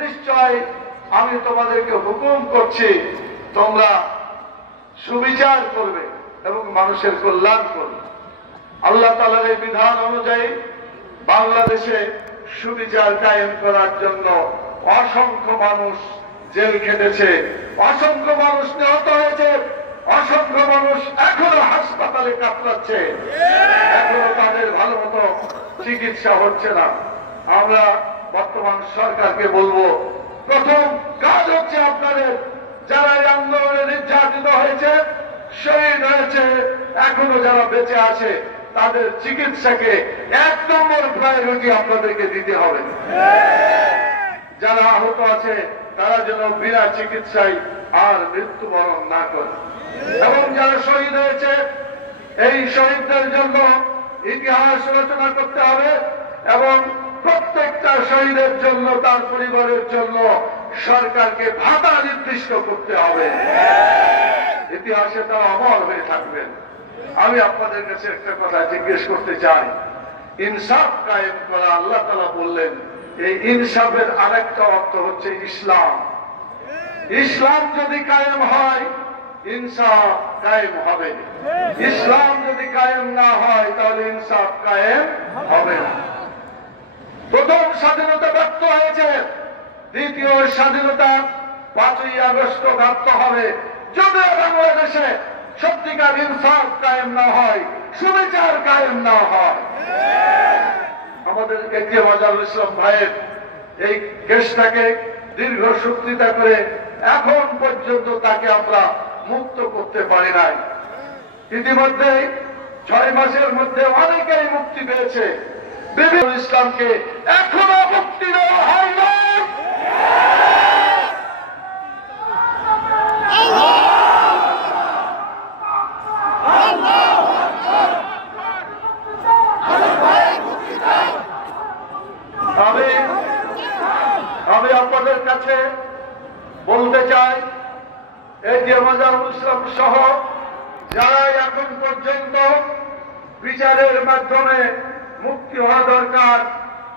নিশ্চয় আমি তোমাদেরকে হুকুম করছি তোমরা সুবিচার করবে এবং মানুষের কল্যাণ করবে। আল্লাহ তাআলার এই বিধান অনুযায়ী বাংলাদেশে সুবিচার কায়েম করার জন্য অসংখ্য মানুষ জেল খেটেছে, অসংখ্য মানুষ নিহত হয়েছে, অসংখ্য মানুষ এখনো হাসপাতালে কাতরাচ্ছে, এখনো তাদের ভালো মতো চিকিৎসা হচ্ছে না। আমরা বর্তমান সরকারকে বলবো, প্রথম কাজ হচ্ছে আপনাদের যারা এই আন্দোলনে নির্যাতিত হয়েছে, শহীদ হয়েছে, এখনো যারা বেঁচে আছে তাদের চিকিৎসাকে 1 নম্বর প্রায়োরিটি আপনাদেরকে দিতে হবে। যারা আহত আছে তারা যেন বিনা চিকিৎসায় আর মৃত্যুবরণ না করে, এবং যারা শহীদ হয়েছে এই শহীদদের জন্য ইতিহাস রচনা করতে হবে এবং প্রত্যেকটা শহীদের জন্য তার পরিবারের জন্য সরকারকে ভাতা নির্দিষ্ট করতে হবে। ইতিহাসে তারা অমর হয়ে থাকবেন। আমি আপনাদের কাছে একটা কথা জিজ্ঞেস করতে চাই, ইনসাফ কায়েম করা, আল্লাহ তাআলা বললেন এই ইনসাফের আরেকটা অর্থ হচ্ছে ইসলাম। ইসলাম যদি কায়েম হয় ইনসাফ কায়েম হবে, ইসলাম যদি কায়েম না হয় তাহলে ইনসাফ কায়েম হবে না। প্রথম স্বাধীনতা ব্যর্থ হয়েছে, দ্বিতীয় স্বাধীনতা 5ই আগস্ট ব্যর্থ হবে যদি বাংলাদেশে সত্যিকার ইনসাফ কায়েম না হয়, সুবিচার কায়েম না হয়। আমাদের এটিএম আজহারুল ইসলাম ভাইয়ের এই কেসটাকে দীর্ঘ সূত্রিতা করে এখন পর্যন্ত তাকে আমরা মুক্ত করতে পারি নাই। ইতিমধ্যে 6 মাসের মধ্যে অনেকেই মুক্তি পেয়েছে, বিভিন্ন ইসলামকে এখনো মুক্তি দেওয়া হয় না। আমি আপনাদের কাছে বলতে চাই, এটিএম আজহারুল ইসলাম সহ যারা এখন পর্যন্ত বিচারের মাধ্যমে মুক্তি হওয়া দরকার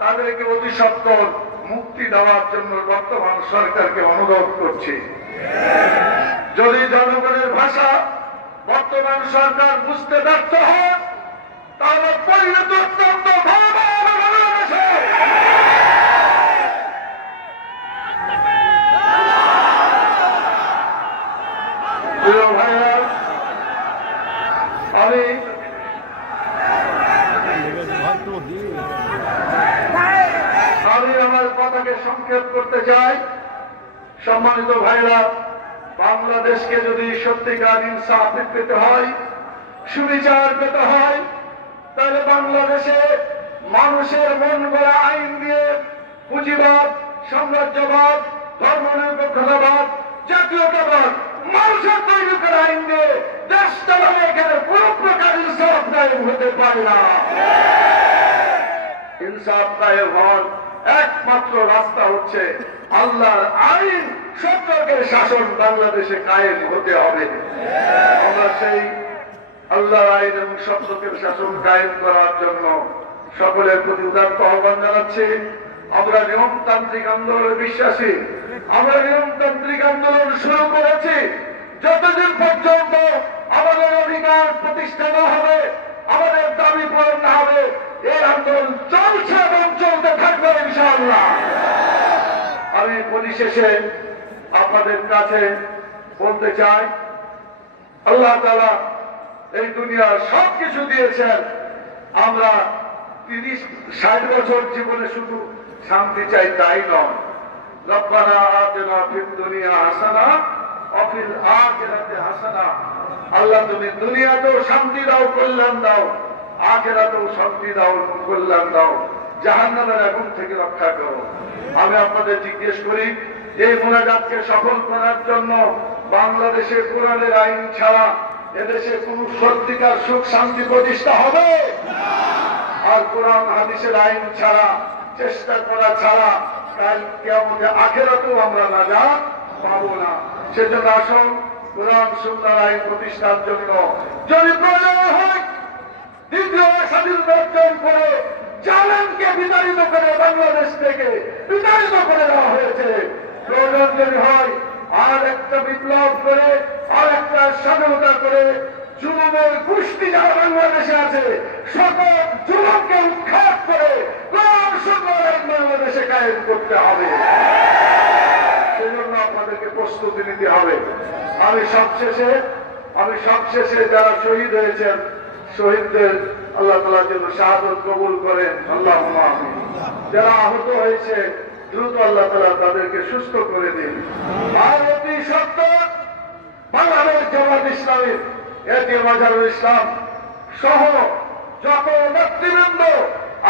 তাদেরকে অতি সত্বর মুক্তি দেওয়ার জন্য বর্তমান সরকারকে অনুরোধ করছি। যদি জনগণের ভাষা বর্তমান সরকার বুঝতে ব্যর্থ হয় তাহলে পরিণত অত্যন্ত ভয়াবহ বাংলাদেশে। আমি আমার কথাকে সংক্ষেপ করতে চাই। সম্মানিত ভাইরা, বাংলাদেশকে যদি সত্যিকার ইনসাফ পেতে হয়, সুবিচার পেতে হয়, তাহলে বাংলাদেশে মানুষের মন গড়া আইন দিয়ে পুঁজিবাদ, সাম্রাজ্যবাদ, ধর্মনিরপেক্ষতাবাদ, জাতীয়তাবাদ, মানুষের তৈরি করা আইন দিয়ে দেশ চালালে এখানে কোন প্রকার ইনসাফ কায়েম হতে পারে না। ইনসাফ কায়েম হওয়ার একমাত্র রাস্তা হচ্ছে আল্লাহর আইন, সত্যের শাসন বাংলাদেশে কায়েম হতে হবে। আমরা সেই আল্লাহর আইন এবং সত্যের শাসন কায়েম করার জন্য সকলের প্রতি উদাত্ত আহ্বান জানাচ্ছি। আমরা নিয়মতান্ত্রিক আন্দোলনে বিশ্বাসী, আমরা নিয়মতান্ত্রিক আন্দোলন শুরু করেছি। যতদিন পর্যন্ত আমাদের অধিকার প্রতিষ্ঠা না হবে, আমাদের দাবি পূরণ না হবে, এই আন্দোলন চলছে এবং চলতে থাকবে ইনশাআল্লাহ। আমি পরিশেষে আপনাদের কাছে বলতে চাই, আল্লাহ তাআলা এই দুনিয়ার সবকিছু দিয়েছেন। আমরা 30-60 বছর জীবনে শুধু শান্তি চাই তাই নয়। রব্বানা আতিনা ফিদ দুনিয়া হাসানা ওয়া ফিল আখিরাতি হাসানা। আল্লাহ তুমি দুনিয়াতেও শান্তি দাও, কল্যাণ দাও, আখিরাতেও শান্তি দাও, কল্যাণ দাও, জাহান্নামের আগুন থেকে রক্ষা করো। আমি আপনাদের জিজ্ঞেস করি, এই মুনাজাতকে সফল করার জন্য বাংলাদেশে কোরআনের আইন ছাড়া এদেশে কোন সত্যিকার সুখ শান্তি প্রতিষ্ঠা হবে? আর কোরআন হাদিসের আইন ছাড়া, চেষ্টা করা ছাড়া কাল কিয়ামতে আখিরাতেও আমরা নাজাত পাবো না। সেজন্য আসুন কোরআন সুন্নাহর আইন প্রতিষ্ঠার জন্য যদি প্রয়োজন হয় দ্বিতীয় স্বাধীনতা অর্জন করে জালেমকে বিতাড়িত করে বাংলাদেশ থেকে বিতাড়িত করে দেওয়া হয়েছে। প্রয়োজন যদি হয় আর একটা বিপ্লব করে আর একটা স্বাধীনতা করে জুলুমের গোষ্ঠী যারা বাংলাদেশে আছে সকল জুলুমকে উৎখাত করে কোরআন সুন্নাহ বাংলাদেশে কায়েম করতে হবে। সেজন্য আপনাদেরকে প্রস্তুতি নিতে হবে। আমি সবশেষে যারা শহীদ হয়েছেন শহীদদের আল্লাহ তাআলা যেন শাহাদত কবুল করেন, আল্লাহুম্মা আমিন। যারা আহত হয়েছে দ্রুত আল্লাহ তাআলা তাদেরকে সুস্থ করে দিন। আর অতি সত্তর বাংলাদেশ জামাত ইসলামী এটি মাজারুল ইসলাম সহ যত নেতৃবৃন্দ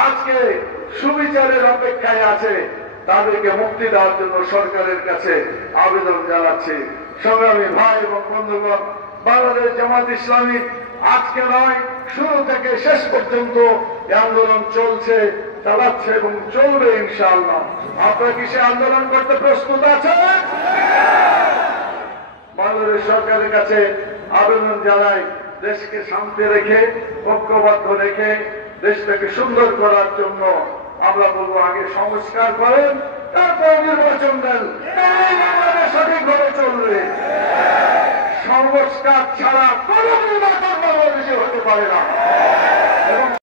আজকে সুবিচারের অপেক্ষায় আছে তাদেরকে মুক্তি দেওয়ার জন্য সরকারের কাছে আবেদন জানাচ্ছি। সংগ্রামী ভাই এবং বন্ধুগণ, বাংলাদেশ জামাত ইসলামী আজকে নয় শুরু থেকে শেষ পর্যন্ত এই আন্দোলন চলছে, চালাচ্ছে এবং চলবে ইনশাআল্লাহ। আপনারা কি সে আন্দোলন করতে প্রস্তুত আছেন? বাংলাদেশ সরকারের কাছে আবেদন জানাই, দেশকে শান্তি রেখে ঐক্যবদ্ধ রেখে দেশটাকে সুন্দর করার জন্য আমরা বলবো আগে সংস্কার করেন, তারপর নির্বাচন দেন, তাহলেই বাংলাদেশ সঠিকভাবে চলবে। সংস্কার ছাড়া কোন নির্বাচন বাংলাদেশে হতে পারে না।